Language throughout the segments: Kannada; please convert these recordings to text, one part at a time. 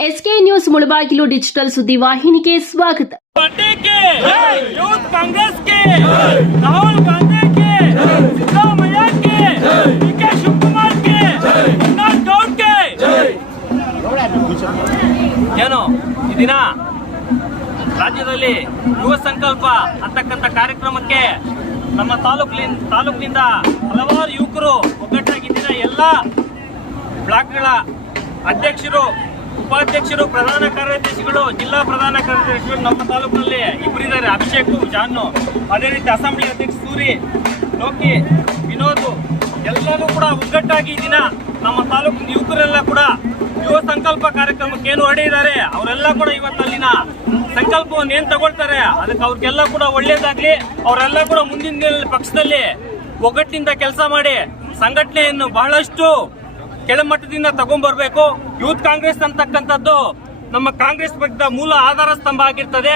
ಎಸ್ಕೆ ನ್ಯೂಸ್ ಮುಳಬಾಗಿಲು ಡಿಜಿಟಲ್ ಸುದ್ದಿ ವಾಹಿನಿಗೆ ಸ್ವಾಗತ. ಏನು ದಿನ ರಾಜ್ಯದಲ್ಲಿ ಯುವ ಸಂಕಲ್ಪ ಅಂತಕ್ಕಂಥ ಕಾರ್ಯಕ್ರಮಕ್ಕೆ ನಮ್ಮ ತಾಲೂಕಿನ ತಾಲೂಕಿನಿಂದ ಹಲವಾರು ಯುವಕರು ಒಗ್ಗಟ್ಟಾಗಿದ್ದಿನ ಎಲ್ಲ ಬ್ಲಾಕ್ಗಳ ಅಧ್ಯಕ್ಷರು ಉಪಾಧ್ಯಕ್ಷರು, ಪ್ರಧಾನ ಕಾರ್ಯದರ್ಶಿಗಳು, ಜಿಲ್ಲಾ ಪ್ರಧಾನ ಕಾರ್ಯದರ್ಶಿಗಳು ನಮ್ಮ ತಾಲೂಕಿನಲ್ಲಿ ಇಬ್ಬರಿದ್ದಾರೆ ಅಭಿಷೇಕ್ ಜಾನು ಅದೇ ರೀತಿ ಅಸೆಂಬ್ಲಿ ಅಧ್ಯಕ್ಷ ಸೂರಿ, ಲೋಕಿ, ವಿನೋದ್, ಎಲ್ಲರೂ ಕೂಡ ಒಗ್ಗಟ್ಟಾಗಿ ದಿನ ನಮ್ಮ ತಾಲೂಕಿನ ಯುವಕರೆಲ್ಲ ಕೂಡ ಯುವ ಸಂಕಲ್ಪ ಕಾರ್ಯಕ್ರಮಕ್ಕೆ ಏನು ಹೊಡೆಯಿದ್ದಾರೆ ಅವರೆಲ್ಲ ಕೂಡ ಇವತ್ತಲ್ಲಿನ ಸಂಕಲ್ಪವನ್ನು ಏನ್ ತಗೊಳ್ತಾರೆ, ಅದಕ್ಕೆ ಅವ್ರಿಗೆಲ್ಲ ಕೂಡ ಒಳ್ಳೇದಾಗ್ಲಿ, ಅವರೆಲ್ಲ ಕೂಡ ಮುಂದಿನ ಪಕ್ಷದಲ್ಲಿ ಒಗ್ಗಟ್ಟಿನಿಂದ ಕೆಲಸ ಮಾಡಿ, ಸಂಘಟನೆಯನ್ನು ಬಹಳಷ್ಟು ಕೆಳಮಟ್ಟದಿಂದ ತಗೊಂಡ್ಬರ್ಬೇಕು. ಯೂತ್ ಕಾಂಗ್ರೆಸ್ ಅಂತಕ್ಕಂಥದ್ದು ನಮ್ಮ ಕಾಂಗ್ರೆಸ್ ಪಕ್ಷದ ಮೂಲ ಆಧಾರ ಸ್ತಂಭ ಆಗಿರ್ತದೆ.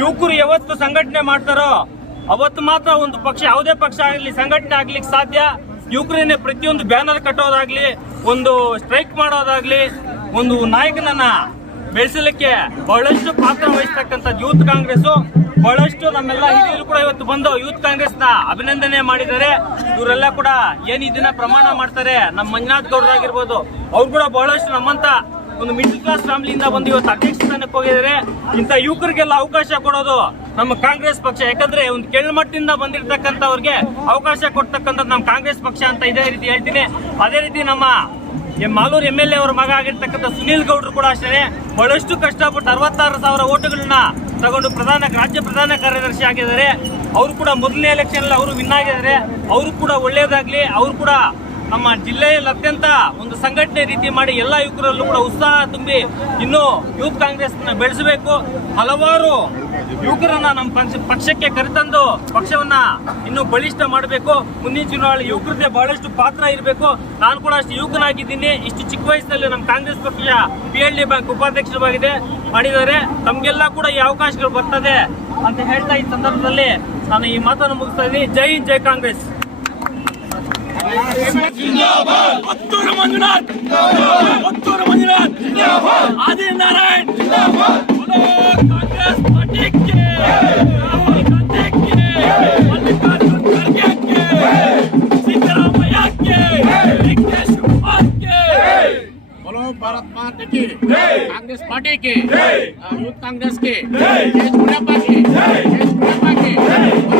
ಯುವಕರು ಯಾವತ್ತು ಸಂಘಟನೆ ಮಾಡ್ತಾರೋ, ಅವತ್ತು ಮಾತ್ರ ಒಂದು ಪಕ್ಷ, ಯಾವುದೇ ಪಕ್ಷ ಆಗಲಿ ಸಂಘಟನೆ ಆಗ್ಲಿಕ್ಕೆ ಸಾಧ್ಯ. ಯುವಕರನ್ನೇ ಪ್ರತಿಯೊಂದು ಬ್ಯಾನರ್ ಕಟ್ಟೋದಾಗ್ಲಿ, ಒಂದು ಸ್ಟ್ರೈಕ್ ಮಾಡೋದಾಗ್ಲಿ, ಒಂದು ನಾಯಕನನ್ನ ಬೆಳೆಸಲಿಕ್ಕೆ ಬಹಳಷ್ಟು ಪಾತ್ರ ವಹಿಸ್ತಕ್ಕಂಥ ಯೂತ್ ಕಾಂಗ್ರೆಸ್ ಬಹಳಷ್ಟು ನಮ್ಮೆಲ್ಲ ಹಿರಿಯರು ಕೂಡ ಇವತ್ತು ಬಂದು ಯೂತ್ ಕಾಂಗ್ರೆಸ್ನ ಅಭಿನಂದನೆ ಮಾಡಿದ್ದಾರೆ. ಇವರೆಲ್ಲ ಕೂಡ ಏನ್ ಇದನ್ನ ಪ್ರಮಾಣ ಮಾಡ್ತಾರೆ ನಮ್ಮ ಮಂಜುನಾಥ್ ಗೌಡರಾಗಿರ್ಬೋದು ಅವ್ರು ಕೂಡ ಬಹಳಷ್ಟು ನಮ್ಮಂತ ಒಂದು ಮಿಡ್ಲ್ ಕ್ಲಾಸ್ ಫ್ಯಾಮಿಲಿಯಿಂದ ಬಂದು ಇವತ್ತು ಅಧ್ಯಕ್ಷ ಸ್ಥಾನಕ್ಕೆ ಹೋಗಿದ್ದಾರೆ. ಇಂಥ ಯುವಕರಿಗೆಲ್ಲ ಅವಕಾಶ ಕೊಡೋದು ನಮ್ಮ ಕಾಂಗ್ರೆಸ್ ಪಕ್ಷ. ಯಾಕಂದ್ರೆ ಒಂದು ಕೆಳಮಟ್ಟದಿಂದ ಬಂದಿರತಕ್ಕಂಥವ್ರಿಗೆ ಅವಕಾಶ ಕೊಡ್ತಕ್ಕಂಥದ್ದು ನಮ್ಮ ಕಾಂಗ್ರೆಸ್ ಪಕ್ಷ ಅಂತ ಇದೇ ರೀತಿ ಹೇಳ್ತೀನಿ. ಅದೇ ರೀತಿ ನಮ್ಮ ಮಾಲೂರು ಎಂ ಎಲ್ ಎ ಅವರ ಮಗ ಆಗಿರ್ತಕ್ಕಂಥ ಸುನೀಲ್ ಗೌಡ್ರು ಕೂಡ ಅಷ್ಟೇ ಬಹಳಷ್ಟು ಕಷ್ಟಪಟ್ಟು ಅರವತ್ತಾರು ಸಾವಿರ ಓಟುಗಳನ್ನ ತಗೊಂಡು ಪ್ರಧಾನ ರಾಜ್ಯ ಪ್ರಧಾನ ಕಾರ್ಯದರ್ಶಿ ಆಗಿದ್ದಾರೆ. ಅವರು ಕೂಡ ಮೊದಲನೇ ಎಲೆಕ್ಷನ್ ಅವರು ವಿನ್ ಆಗಿದ್ದಾರೆ. ಅವರು ಕೂಡ ಒಳ್ಳೇದಾಗ್ಲಿ, ಅವರು ಕೂಡ ನಮ್ಮ ಜಿಲ್ಲೆಯಲ್ಲಿ ಅತ್ಯಂತ ಒಂದು ಸಂಘಟನೆ ರೀತಿ ಮಾಡಿ ಎಲ್ಲ ಯುವಕರಲ್ಲೂ ಕೂಡ ಉತ್ಸಾಹ ತುಂಬಿ ಇನ್ನು ಯೂತ್ ಕಾಂಗ್ರೆಸ್ ಬೆಳೆಸಬೇಕು. ಹಲವಾರು ಯುವಕರನ್ನ ನಮ್ಮ ಪಕ್ಷ ಪಕ್ಷಕ್ಕೆ ಕರೆತಂದು ಪಕ್ಷವನ್ನ ಇನ್ನು ಬಲಿಷ್ಠ ಮಾಡಬೇಕು. ಮುಂದಿನ ಚುನಾವಣೆ ಯುವಕರದ್ದೇ ಬಹಳಷ್ಟು ಪಾತ್ರ ಇರಬೇಕು. ನಾನು ಕೂಡ ಅಷ್ಟು ಯುವಕನಾಗಿದ್ದೀನಿ. ಇಷ್ಟು ಚಿಕ್ಕ ವಯಸ್ಸಿನಲ್ಲಿ ನಮ್ಮ ಕಾಂಗ್ರೆಸ್ ಪಕ್ಷ ಪಿ ಎಲ್ ಡಿ ಬ್ಯಾಂಕ್ ಉಪಾಧ್ಯಕ್ಷರಾಗಿದೆ ಮಾಡಿದ್ದಾರೆ. ತಮ್ಗೆಲ್ಲ ಕೂಡ ಈ ಅವಕಾಶಗಳು ಬರ್ತದೆ ಅಂತ ಹೇಳ್ತಾ ಈ ಸಂದರ್ಭದಲ್ಲಿ ನಾನು ಈ ಮಾತನ್ನು ಮುಗಿಸ್ತಾ ಇದ್ದೀನಿ. ಜೈ ಜೈ ಕಾಂಗ್ರೆಸ್. ಒತ್ತೂರು ಮಂಜುನಾಥ್ ಒತ್ತೂರು ಮಂಜುನಾಥ್ ಆದಿನಾರಾಯಣ್ ಕಾಂಗ್ರೆಸ್ ಪಾರ್ಟಿಗೆ ರಾಹುಲ್ ಗಾಂಧಿಗೆ ಮಲ್ಲಿಕಾರ್ಜುನ್ ಖರ್ಗೆಗೆ ಸಿದ್ದರಾಮಯ್ಯಗೆ ಡಿ ಕೆ ಶಿವಕುಮಾರ್ಗೆ बोलो भारत माता की कांग्रेस पार्टी की यूथ कांग्रेस की जय छुड़ापा की जय छुड़ापा की